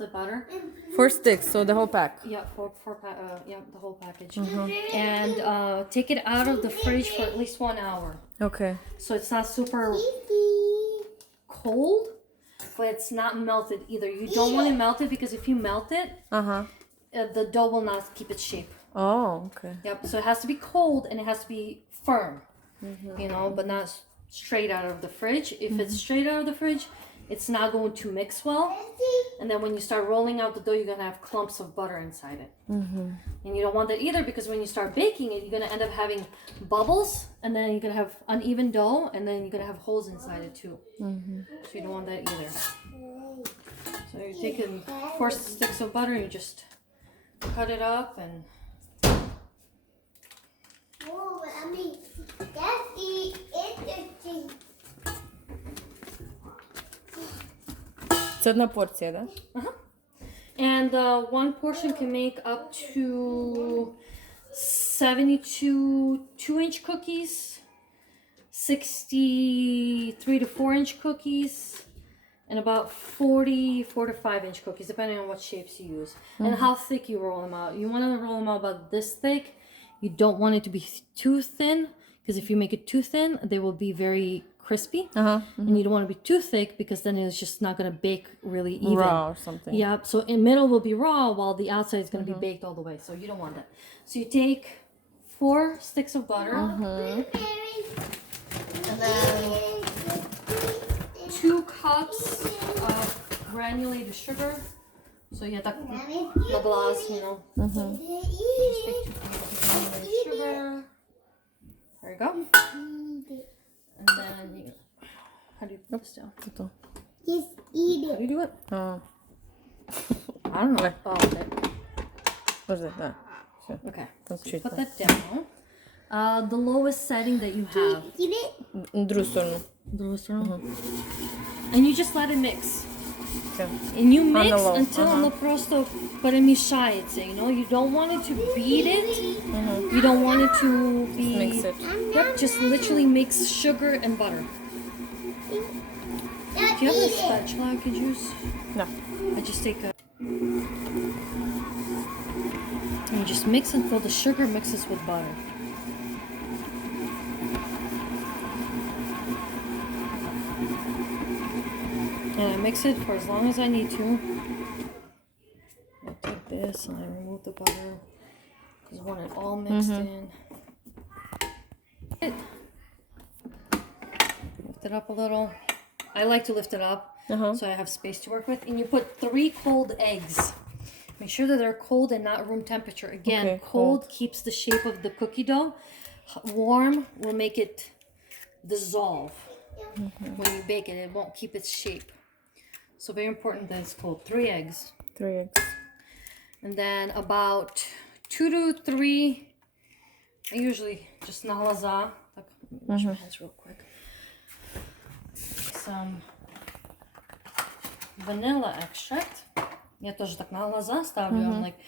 unsalted butter. 4 sticks, so the whole pack. Yeah, the whole package. And take it out of the fridge for at least 1 hour. Okay. So it's not super cold, but it's not melted either. You don't want it melted because if you melt it, the dough will not keep its shape. Oh, okay. Yep. So it has to be cold and it has to be firm, you know, but not straight out of the fridge. If it's straight out of the fridge, it's not going to mix well. And then when you start rolling out the dough, you're going to have clumps of butter inside it. And you don't want that either because when you start baking it, you're going to end up having bubbles and then you're going to have uneven dough and then you're going to have holes inside it too. So you don't want that either. So you're taking 4 sticks of butter and you just cut it up and... Oh, I mean, that's interesting. Це одна порція, да? And one portion can make up to 72 2-inch cookies, 63 to 4-inch cookies, and about 4 to 5-inch cookies, depending on what shapes you use. And how thick you roll them out. You want to roll them out about this thick. You don't want it to be too thin, because if you make it too thin, they will be very crispy. And you don't want to be too thick, because then it's just not going to bake really even. Raw or something. Yeah, so in middle will be raw, while the outside is going to be baked all the way. So you don't want that. So you take 4 sticks of butter. And then 2 cups of granulated sugar. So yeah, the glass, you know. Just take 2 cups of granulated sugar. There you go. And then you, how do you put this down? Just eat How it. do you do it? Oh. I don't know. Oh, okay. What is it? That. Okay. That's So cheap. put that down. The lowest setting that you have. Eat it. Другу сторону. And you just let it mix. Okay. And you mix low, until оно просто перемешается, you know? You don't want it to beat it. You don't want it to be... Mix it. Yep, just literally mix sugar and butter. Do you have a spatula I could use? No. I just take a... And you just mix until the sugar mixes with butter. And I mix it for as long as I need to. I take this and I remove the butter because I want it all mixed in. Lift it up a little. I like to lift it up so I have space to work with. And you put 3 cold eggs. Make sure that they're cold and not room temperature. Again, Okay, cold keeps the shape of the cookie dough. Warm will make it dissolve. When you bake it, it won't keep its shape. So very important that it's cold. 3 eggs. 3 eggs. And then about 2 to 3, I usually just на глаза. Так, wash my hands real quick. Some vanilla extract. Я тоже так на глаза ставлю. I'm like,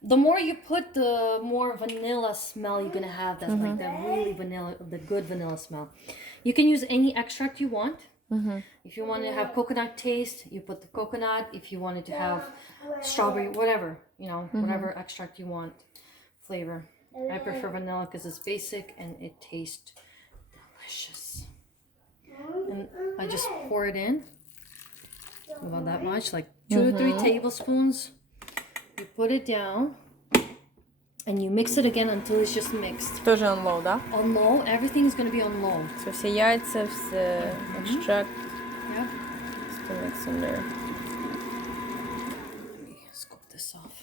the more you put, the more vanilla smell you're gonna have. That's like that really vanilla, the good vanilla smell. You can use any extract you want. If you want to have coconut taste, you put the coconut. If you wanted to have strawberry, whatever, you know, whatever extract you want, flavor. I prefer vanilla because it's basic and it tastes delicious. And I just pour it in. About that much, like 2 to 3 tablespoons. You put it down. And you mix it again until it's just mixed. Тоже on low, да? On low, everything's gonna be on low. Це всі яйця, все extract. Yeah. Still mix in there. Let me scoop this off.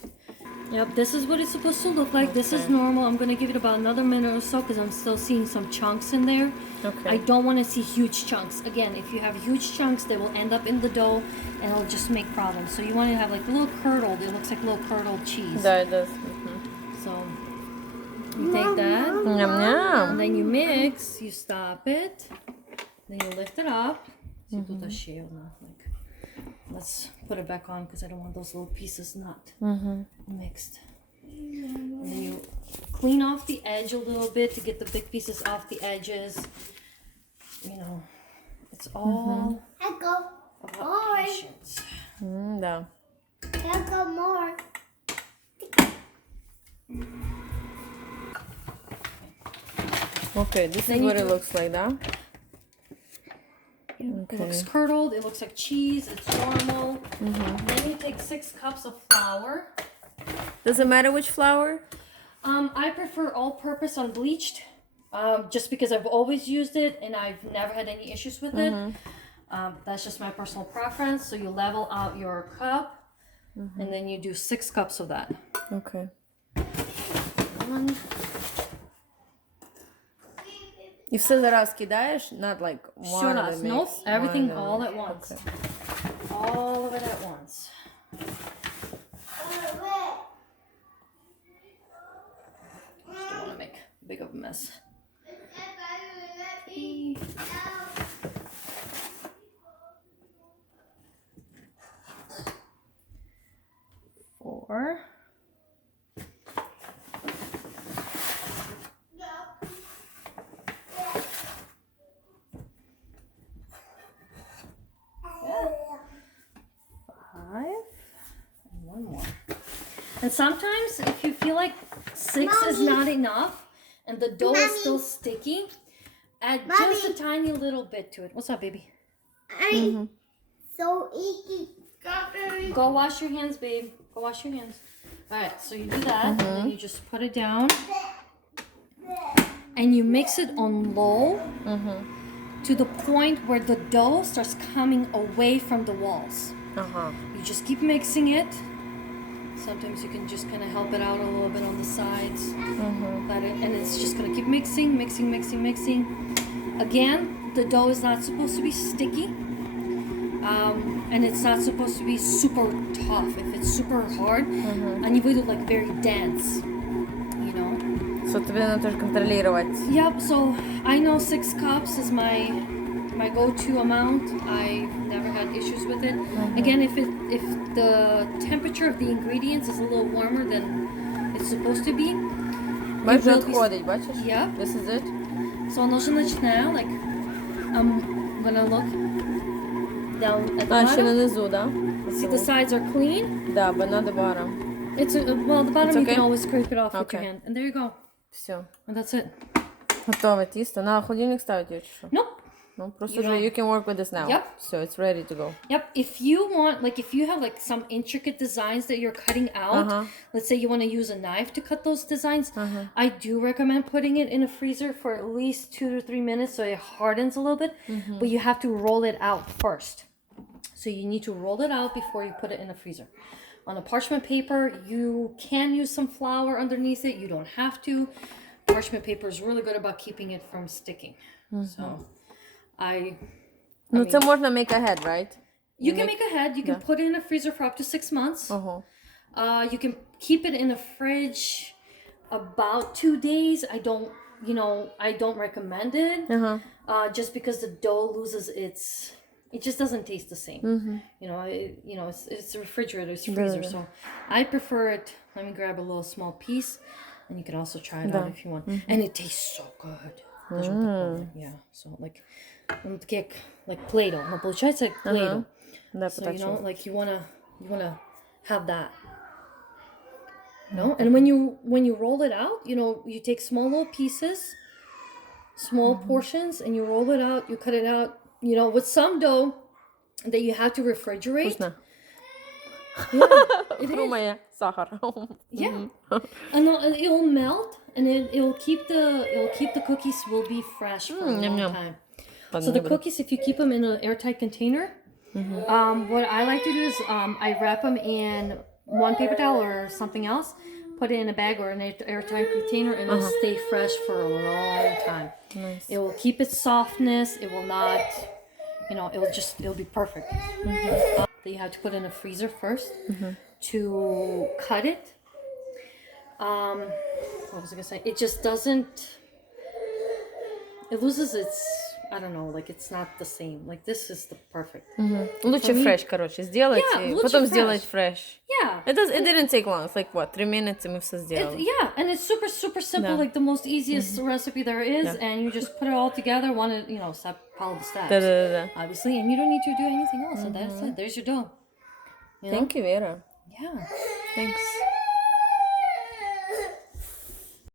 Yep, this is what it's supposed to look like. This is normal. I'm gonna give it about another minute or so because I'm still seeing some chunks in there. Okay. I don't want to see huge chunks. Again, if you have huge chunks, they will end up in the dough and it'll just make problems. So you want to have like a little curdled. It looks like a little curdled cheese. Да, it does. So you take that. Ням-ням. And then you mix, you stop it, then you lift it up. Like, let's put it back on because I don't want those little pieces not mixed. And then you clean off the edge a little bit to get the big pieces off the edges. You know, it's all I go. about patience. Да. got more. Okay, this Then is you what it do- looks like, да? It looks curdled. It looks like cheese. It's normal. Then you take 6 cups of flour. Does it matter which flour? I prefer all-purpose unbleached, just because I've always used it and I've never had any issues with it. That's just my personal preference. So you level out your cup, and then you do 6 cups of that. Okay. One. І все зараз кидаєш? Not like one Sure of does. the mix. Nope. Everything one of the all mix. at once. Okay. All of it at once. Just don't want to make big of a mess. 4. And sometimes if you feel like 6 is not enough and the dough is still sticky, add just a tiny little bit to it. What's up, baby? I'm so icky. Go wash your hands, babe. Go wash your hands. All right, so you do that, and then you just put it down. And you mix it on low to the point where the dough starts coming away from the walls. You just keep mixing it. Sometimes you can just kind of help it out a little bit on the sides. And it's just going to keep mixing, mixing, mixing, mixing. Again, the dough is not supposed to be sticky. And it's not supposed to be super tough. If it's super hard, and you do like very dense, you know. So тебе надо тоже контролировать. Yep, so I know 6 cups is my go-to amount. I've never had issues with it. Again, if the temperature of the ingredients is a little warmer than it's supposed to be, Майже will be- відходить, бачиш? Yeah. This is it. So оно же начинает, like, I'm gonna look down at the А, ще bottom. нанизу, да? See, the sides are clean. Да, but not the bottom. It's well, the bottom It's you okay? can always scrape it off with your Okay. hand, and there you go. Все. And that's it. Готове тісто. На холодильник ставити його чи що? Nope. Ну, просто You вже don't- you can work with this now. Yep. So it's ready to go. Yep. If you want, like, if you have like some intricate designs that you're cutting out, let's say you want to use a knife to cut those designs, I do recommend putting it in a freezer for at least 2 to 3 minutes so it hardens a little bit. But you have to roll it out first. So you need to roll it out before you put it in the freezer. On a parchment paper, you can use some flour underneath it. You don't have to. Parchment paper is really good about keeping it from sticking. So Ну, це можна make ahead, right? you can make ahead. You can put it in a freezer for up to 6 months. You can keep it in a fridge about 2 days. I don't recommend it. Just because the dough loses it just doesn't taste the same. It's a refrigerator, it's freezer. So I prefer it. Let me grab a little small piece, and you can also try it out if you want. And it tastes so good. Даже вот такое, yeah. So like Play-Doh. Но получается like Play-Doh. Да, So потачу. like you wanna have that. And when you roll it out, you take small little pieces, small portions, and you roll it out. You cut it out. With some dough that you have to refrigerate. Вкусно. Yeah, it is. Хрумає сахар. Yeah, and it'll melt, and it'll keep the cookies will be fresh for a long yum. time. Ладно, So не the буду. cookies, if you keep them in an airtight container, what I like to do is I wrap them in one paper towel or something else, put it in a bag or an airtight container, and it'll stay fresh for a long time. Nice. It will keep its softness. It will not, it'll be perfect. That you have to put in a freezer first to cut it. What was I gonna say? It just doesn't. It loses its. I don't know. Like it's not the same. Like this is the perfect. Лучше фреш, короче, сделать, Yeah, и лучше потом fresh. сделать фреш. Yeah. It didn't take long. It's like, what, 3 minutes, и мы все сделали. Yeah, and it's super, super simple. Yeah. Like the most easiest recipe there is, and you just put it all together. Follow the steps. Да-да-да. Obviously, and you don't need to do anything else. So that's it. There's your dough. Thank you, Vera. Yeah. Thanks.